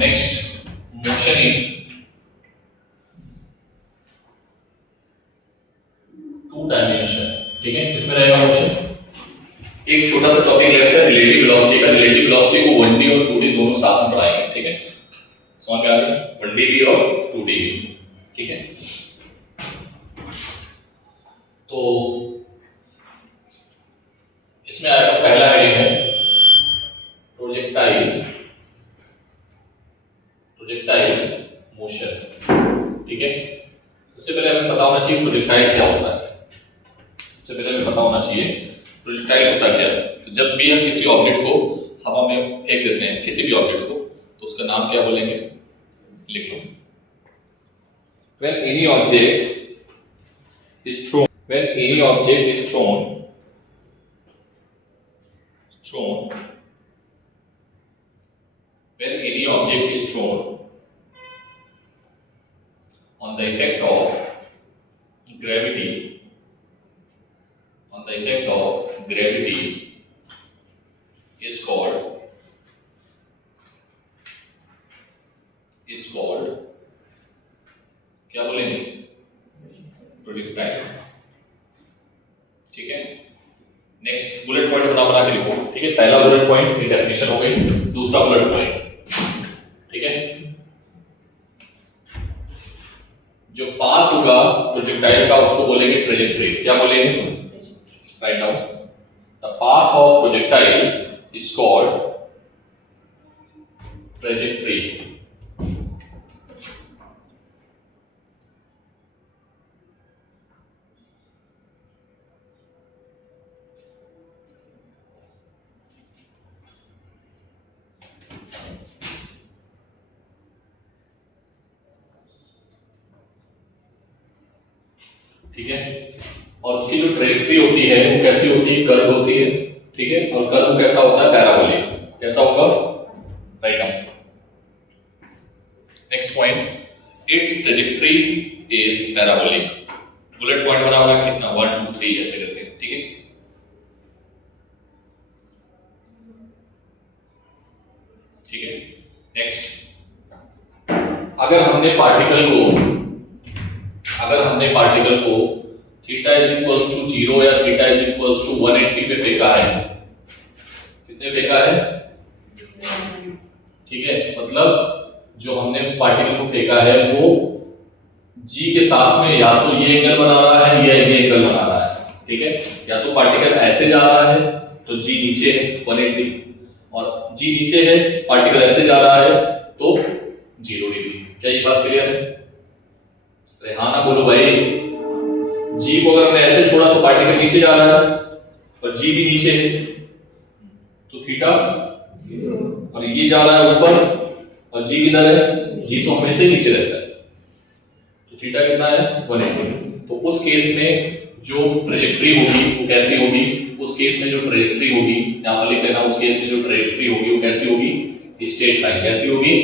Next motion in two dimension, ठीक है, इसमें रहेगा मोशन। एक छोटा सा टॉपिक लगता है रिलेटिव वेलोसिटी का। रिलेटिव वेलोसिटी को 1D और 2D दोनों साथ में पढ़ाएंगे, ठीक है, समझ में आ गया, 1D भी और 2D भी, ठीक है। तो इसमें आएगा पहला हेडिंग है प्रोजेक्टाइल मोशन, ठीक है। सबसे पहले हमें पता होना चाहिए प्रोजेक्टाइल क्या होता है। सबसे पहले हमें पता होना चाहिए प्रोजेक्टाइल होता क्या है। तो जब भी हम किसी ऑब्जेक्ट को हवा में फेंक देते हैं, किसी भी ऑब्जेक्ट को, तो उसका नाम क्या बोलेंगे, लिख लो। When any object is thrown, on the effect of gravity, is called क्या बोलेंगे, प्रोजेक्टाइल, ठीक है। नेक्स्ट बुलेट पॉइंट बना के लिखो, ठीक है। पहला बुलेट पॉइंट की डेफिनेशन हो गई, दूसरा बुलेट पॉइंट, ठीक है। जो पाथ होगा प्रोजेक्टाइल का उसको बोलेंगे ट्रेजेक्टरी। क्या बोलेंगे, write down, the path of projectile is called trajectory. ठीक है, और उसकी जो ट्रेजेक्टरी होती है वो कैसी होती है, कर्व होती है, ठीक है। और कर्व कैसा होता है, पैराबोलिक। कैसा होगा, write down. Next point, it's trajectory is parabolic. Bullet point बना हुआ है कितना, 1 2 3 ऐसे करके, ठीक है। ठीक है, नेक्स्ट, अगर हमने पार्टिकल को थीटा इज इक्वल्स टू 0 या थीटा इज इक्वल्स टू 180 पे फेंका है, कितने फेंका है, ठीक है। मतलब जो हमने पार्टिकल को फेंका है वो जी के साथ में या तो ये एंगल बना रहा है या ये एंगल बना रहा है, ठीक है। या तो पार्टिकल ऐसे जा रहा है तो जी नीचे है 180, और जी नीचे है, पार्टिकल ऐसे जा रहा है तो 0 डिग्री। क्या ये बात क्लियर है, अरे हाँ ना बोलो भाई। जी को अगर हमने ऐसे छोड़ा तो पार्टिकल नीचे जा रहा है और जी भी नीचे है, तो थीटा 0, और ये जा रहा है ऊपर और जी किधर है, जी तो हमेशा ही नीचे रहता है, तो थीटा कितना है, 180। तो उस केस में जो ट्रेजेक्टरी होगी वो कैसी होगी, उस केस में जो ट्रेजेक्टरी होगी, यहां पर लिख लेना, उस केस में जो ट्रेजेक्टरी होगी वो कैसी होगी, स्ट्रेट लाइन। कैसी होगी,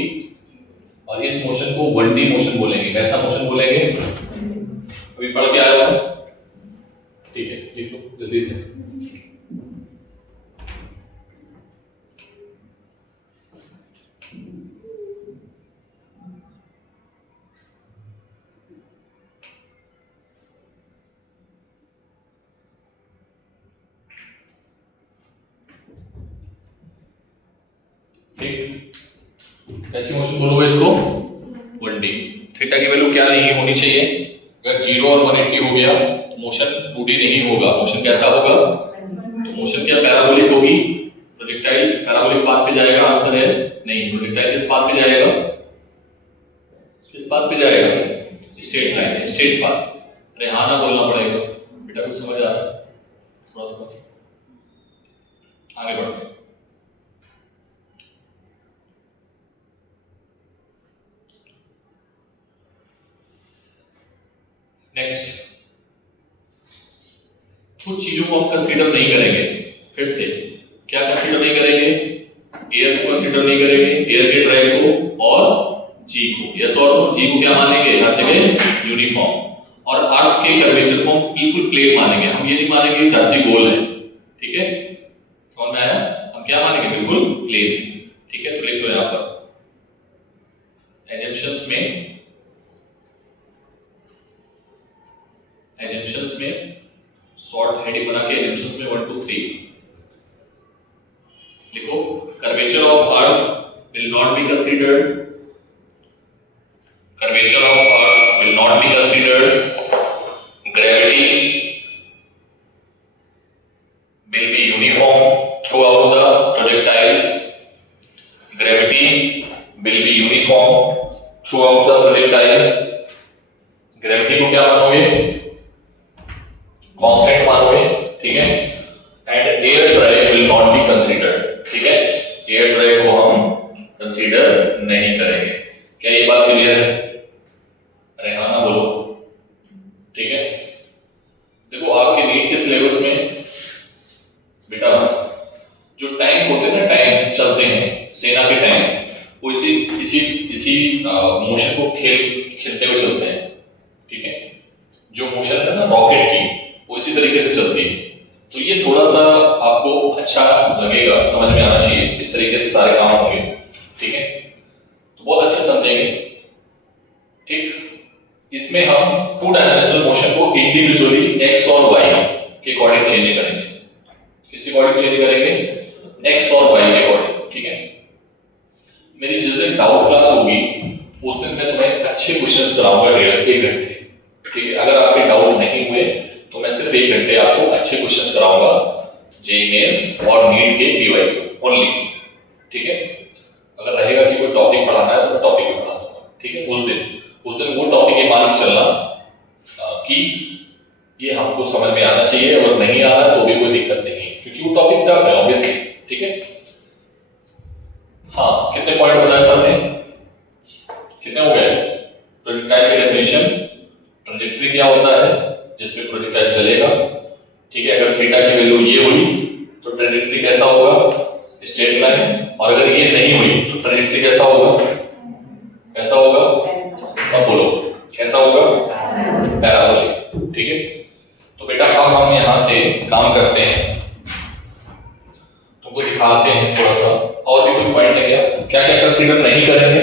और इस मोशन को 1D मोशन बोलेंगे। कैसा मोशन बोलेंगे, अभी पढ़ के आया होगा, ठीक है, लिख लो जल्दी से। ठीक, कैसी मोशन बोलोगे इसको, 1D। थीटा की वैल्यू क्या नहीं होनी चाहिए, अगर 0 और 180 हो गया तो मोशन 2D नहीं होगा, मोशन कैसा होगा, तो मोशन क्या पैराबोलिक होगी, प्रोजेक्टाइल पैराबोलिक पाथ पे जाएगा, आंसर है नहीं। प्रोजेक्टाइल किस पाथ पे जाएगा, किस पाथ पे जाएगा, स्ट्रेट लाइन, स्ट्रेट पाथ। अरे हाँ ना बोलना पड़ेगा बेटा, कुछ समझ आ रहा है, थोड़ा थोड़ा आगे बढ़ते हैं। नेक्स्ट, कुछ चीजों को हम कंसीडर नहीं करेंगे। फिर से क्या कंसीडर नहीं करेंगे, एयर को कंसीडर नहीं करेंगे, एयर के ड्राइव को और जी को। यस और नो, जी को क्या मानेंगे, हर जगह यूनिफॉर्म, और अर्थ के कर्वेचर को बिल्कुल प्लेन मानेंगे। हम ये नहीं मानेंगे धरती गोल है, ठीक है, समझ में आया, हम क्या मानेंगे, बिल्कुल प्लेन है, ठीक है। तो लिख लो यहां पर एजम्पशंस में शॉर्ट हेडिंग बना के एजम्पशंस में 1 2 3 लिखो। Curvature of earth will not be considered, curvature of earth will not be considered, gravity will be uniform throughout the projectile, gravity will be uniform throughout the projectile। Gravity को क्या मानोगे? Constant मानोगे, ठीक है। And air drive will not be considered, ठीक है। Air drive को हम कंसीडर नहीं करेंगे। क्या ये बात क्लियर है? अरे हाँ ना बोलो, ठीक है। देखो आपके नीट के सिलेबस में बेटा जो टैंक होते हैं ना, टैंक चलते हैं सेना के टैंक, वो इसी मोशन को खेलते हुए चलते हैं, ठीक है। जो मोशन है ना रॉकेट की, वो इसी तरीके से चलती है। तो ये थोड़ा सा आपको अच्छा लगेगा, समझ में आना चाहिए, इस तरीके से सारे काम होंगे, ठीक है। तो बहुत अच्छे समझेंगे, ठीक। इसमें हम 2 डायमेंशनल मोशन को इंडिविजुअली एक्स और वाई के अकॉर्डिंग चेंज करेंगे। किसके अकॉर्डिंग चेंज करेंगे? एक्स और वाई के अकॉर्डिंग, ठीक है। मेरी जिस दिन डाउट क्लास होगी उस दिन मैं तुम्हें अच्छे क्वेश्चंस कराऊंगा 1 घंटे, ठीक है। अगर आपके डाउट नहीं हुए तो मैं सिर्फ 1 घंटे आपको अच्छे क्वेश्चंस कराऊंगा जेईई मेंस और नीट के पीवाईक्यू ओनली, ठीक है। अगर रहेगा कि कोई टॉपिक पढ़ाना है तो मैं टॉपिक भी पढ़ा दूंगा, ठीक है। उस दिन वो टॉपिक ये मान के चलना कि ये हमको समझ में आना चाहिए, अगर नहीं आ रहा तो भी कोई दिक्कत नहीं है, क्योंकि वो टॉपिक टफ है ऑब्वियसली, ठीक है। हाँ, कितने पॉइंट बताए सर ने? कितने हो गए? प्रोजेक्टाइल की डेफिनेशन, ट्रैजेक्टरी क्या होता है जिस पे प्रोजेक्टाइल चलेगा, ठीक है। अगर थीटा की वैल्यू ये हुई तो ट्रैजेक्टरी कैसा होगा? Straight line. और अगर ये नहीं हुई तो ट्रैजेक्टरी कैसा होगा? कैसा होगा? सब बोलो, कैसा होगा? पैराबोलिक, ठीक है। तो बेटा अब हम यहां से काम करते हैं, तुमको दिखाते हैं थोड़ा सा और भी कोई पॉइंट है क्या क्या कंसीडर नहीं करेंगे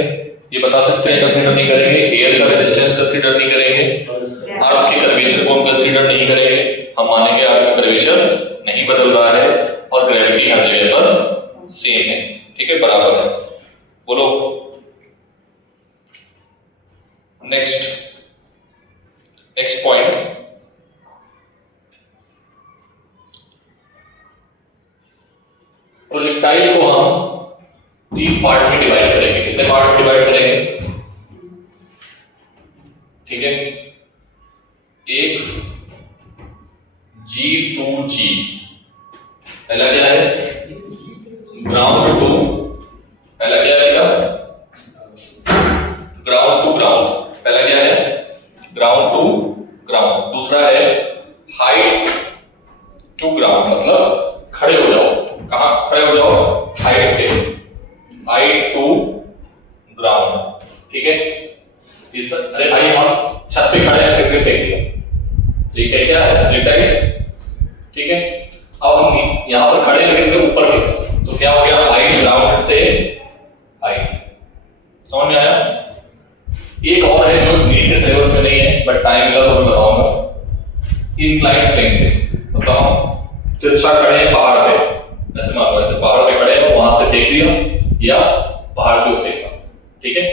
ये बता सकते हैं? कंसीडर नहीं करेंगे, एयर का रेजिस्टेंस कंसीडर नहीं करेंगे, अर्थ के कर्वेचर को हम कंसीडर नहीं करेंगे, हम मानेंगे अर्थ का कर्वेचर नहीं बदल रहा है और ग्रेविटी हर जगह पर सेम है, ठीक है, बराबर है। बोलो नेक्स्ट पॉइंट, प्रोजेक्टाइल को हम 3 पार्ट में डिवाइड करेंगे। कितने पार्ट में डिवाइड करेंगे? ठीक है, एक G2G, पहला क्या है? ग्राउंड टू, पहला क्या है बेटा? ग्राउंड टू ग्राउंड, पहला क्या है? Ground to ground. दूसरा है हाइट टू ग्राउंड, मतलब खड़े हो जाओ, कहां खड़े हो जाओ? हाइट पे, हाइट टू ग्राउंड, ठीक है। अरे भाई हम छत पे खड़े हैं, ऐसे फेंक दिया, ठीक है, क्या है? प्रोजेक्टाइल, ठीक है। अब हम यहां पर खड़े लगे ऊपर पे, तो क्या हो गया? हाइट ग्राउंड से हाइट, समझ में आया? एक और है जो नीट के सिलेबस में नहीं है, बट टाइम मिला तो मैं बताऊंगा। इंक्लाइन प्लेन पे, मतलब हम तिरछा खड़े हैं पहाड़ पे, ऐसे मानो ऐसे पहाड़ पे खड़े हैं, वहां से फेंक दिया या पहाड़ को फेंका, ठीक है।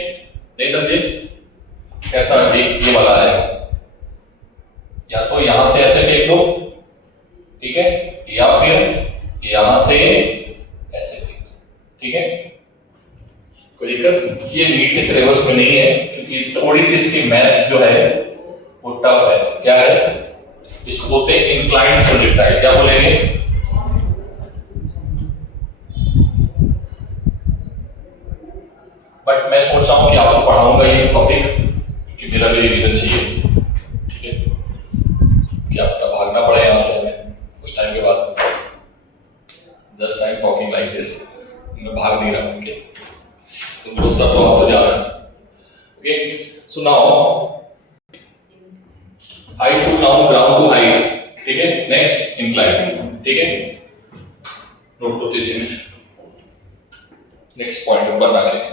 नहीं समझे? कैसा ये वाला है, या तो यहां से ऐसे फेंक दो, ठीक है, या फिर यहां से ऐसे फेंक दो, ठीक है। कोई दिक्कत? ये नीट के सिलेबस में नहीं है, क्योंकि थोड़ी सी इसकी मैथ्स जो है वो टफ है। क्या है? इसको बोलते हैं इंक्लाइंड प्रोजेक्टाइल। क्या बोलेंगे? बट मैं सोच रहा हूं कि आपको पढ़ाऊंगा ये टॉपिक, क्योंकि मेरा भी रिवीजन चाहिए, ठीक है। क्या पता भागना पड़े यहां से हमें कुछ टाइम के बाद। Just I am talking like this, मैं भाग नहीं रहा हूं, ओके। तो गुस्सा तो आप तो जा रहे हैं, okay. So now height to now ground to height, ठीक है। नेक्स्ट इंक्लाइन, ठीक है, नोट करते जाइए। नेक्स्ट पॉइंट ऊपर आके